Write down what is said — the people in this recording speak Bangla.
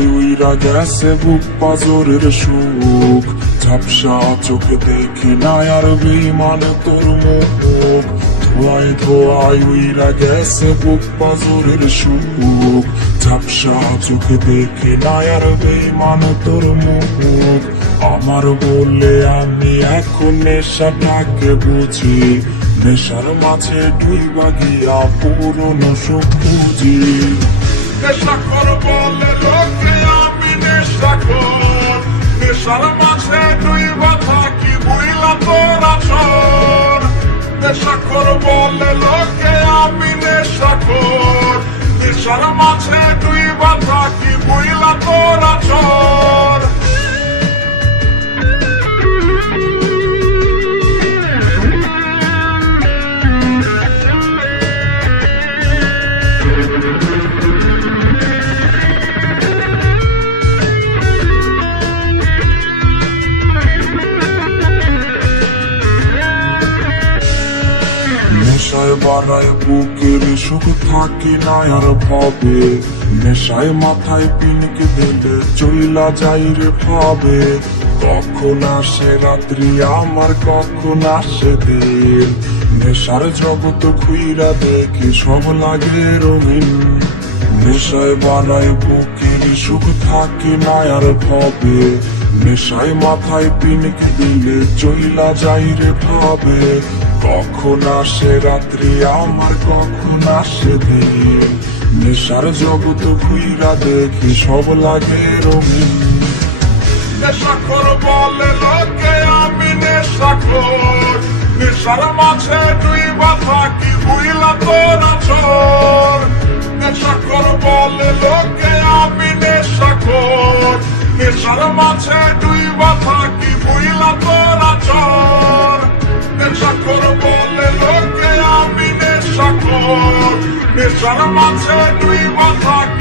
ধোয়ায় উইরা গেছে বুক পাজরের সুখ, ঝাপসা চোখে দেখি না আর বেঈমান তোর মুখ। ধোয়ায় ধোয়ায় উইরা গেছে বুক পাজরের সুখ, ঝাপসা চোখে দেখি না আর বেঈমান তোর মুখ। আমার বললে আমি এখন নেশাটাকে বুঝি, নেশার মাঝে ডুইবা গিয়া পুরনো সুখ বুঝি। নেশাখোর বলে লোকে আমি নেশাখোর, নেশার মাঝে ডুইবা থাকি বুইলা তোর আছর। নেশাখোর বলে লোকে আমি নেশাখোর, নেশার মাঝে ডুইবা থাকি বুইলা তোর আছর। নেশায় বাড়ায় বুকের সুখ থাকি না আর ভাবে, নেশায় মাথায় পিনকে দিলে চইলা যাই রে ভাবে। কখন আসে রাত্রি আমার কখন আসে দিন, নেশার জগৎ খুইরা দেখি সব লাগে রঙিন। নেশায় বাড়ায় বুকের সুখ থাকি না আর ভাবে, নেশায় মাথায় পিনকে দিলে চইলা যাই রে ভাবে। কখন আসে রাত্রি আমার কখন আসে দিন, নেশার জগৎ ঘুইরা দেখি সব লাগে রঙিন। নেশাখোর বলে লোকে আমি নেশাখোর, নেশার মাঝে ডুইবা থাকি বুইলা তোর আছর। নেশাখোর বলে লোকে আমি নেশাখোর, নেশার মাঝে ডুইবা থাকি বুইলা তোর আছর। নেশাখোর বলে লোকে আমি নেশাখোর, নেশার মাঝে ডুইবা থাকি